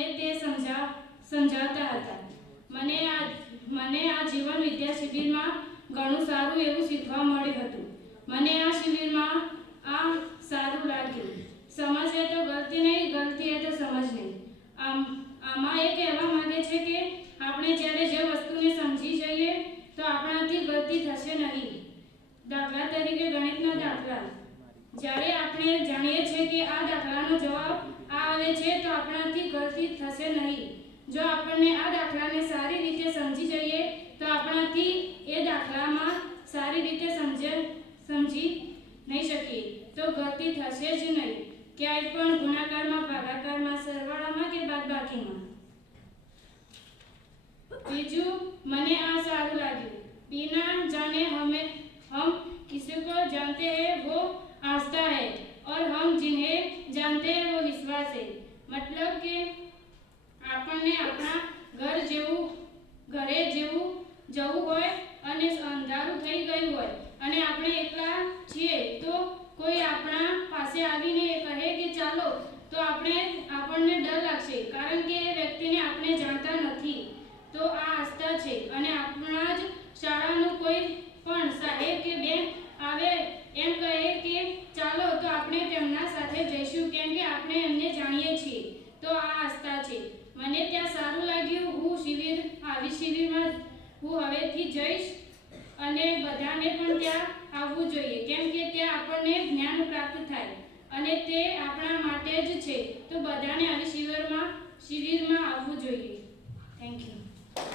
અમને તે સમજાવતા હતા. મને આ જીવન વિદ્યા શિબિરમાં ઘણું સારું એવું શીખવા મળ્યું હતું. મને આ શિબિરમાં આ સારું લાગ્યું. સમજ એ તો ગલતી નહીં, ગલતી એ તો સમજ નહીં. આમાં એ કહેવા માંગે છે કે આપણે જ્યારે જે વસ્તુને સમજી જઈએ તો આપણાથી ગલતી થશે નહીં. દાખલા તરીકે ગણિતના દાખલા, જ્યારે આપણે જાણીએ છીએ કે આ દાખલાનો જવાબ આ આવે છે તો આપણાથી ગલતી થશે નહીં. જો આપણને આ દાખલાને સારી રીતે સમજી જઈએ તો આપણાથી એ દાખલામાં સારી રીતે સમજી નહીં શકીએ તો ગલતી થશે જ નહીં. ક્યાંય પણ ગુણાકારમાં, ભાગાકારમાં, સરવાળામાં કે બાદબાકીમાં. બીજું, મને આ સારું લાગ્યું. बिना जाने हम किसी को जानते हैं वो आस्था है और हम जिन्हें जानते हैं वो विश्वास है. मतलब કે આપણને આપણા ઘરે જેવું જવું હોય અને અંધારું થઈ ગયું હોય અને આપણે એકલા છીએ તો કોઈ આપણા પાસે આવીને કહે કે ચાલો, તો આપણને ડર લાગશે, કારણ કે એ વ્યક્તિને આપણે જાણતા નથી. તો આ આસ્થા છે. અને આપણા જ શાળાનું કોઈ પણ સાહેબ કે બેન આવે એમ કહે કે ચાલો, તો આપણે તેમના સાથે જઈશું, કેમ કે આપણે એમને જાણીએ છીએ. તો આ આસ્થા છે. મને ત્યાં સારું લાગ્યું. આવી શિબિરમાં હું હવેથી જઈશ અને બધાને પણ ત્યાં આવવું જોઈએ, કેમ કે ત્યાં આપણને જ્ઞાન પ્રાપ્ત થાય અને તે આપણા માટે જ છે. તો બધાને આવી શિબિરમાં આવવું જોઈએ. Thank you.